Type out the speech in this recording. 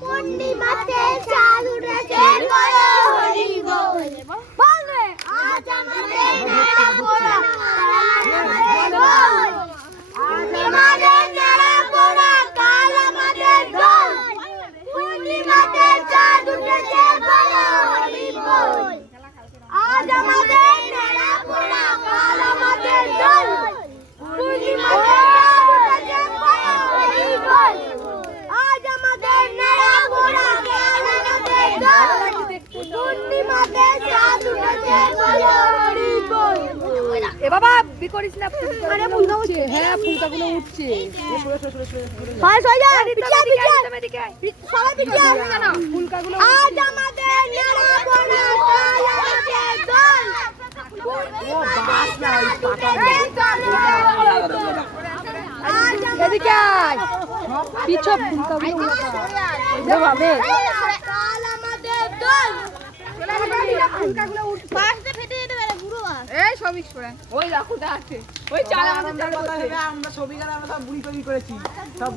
পূর্ণিমাতে চাঁদ উঠেছে বলো হরি বল। বল রে আজ আমাদের নেড়া পোড়া কাল আমাদের দোল। পূর্ণিমাতে নেড়া পোড়া কাল আমাদের দোল। পূর্ণিমাতে চাঁদ উঠেছে বলো হরি বল। আজ আমাদের নেড়া পোড়া কাল আমাদের দোল। পূর্ণিমাতে চাঁদ উঠেছে বলো হরি বল। আজ আমাদের নেড়া পোড়া কাল আমাদের দোল। পূর্ণিমাতে চাঁদ উঠেছে বলো হরি বল। এ বাবা বিকরিস না, ফুলকা উঠছে। হ্যাঁ ফুলকাগুলো উঠছে। হয় সজা পিছা পিছা সবাই পিছা কেন ফুলকাগুলো আজ আমাদের নেড়া পোড়া কাল আমাদের দোল। ও বাস না পাকা আজ এদিকে আয় পিছপ ফুলকাগুলো দেবাবে কাল আমাদের দোল। ফুলকাগুলো উঠছে। পাশে ফেটে যেতে পারে পুরো বাস। এই সবিক করে ওই দেখো আছে ওই চাল আমাদের আমরা ছবি গেলে আমরা সব বুড়ি তৈরি করেছি সব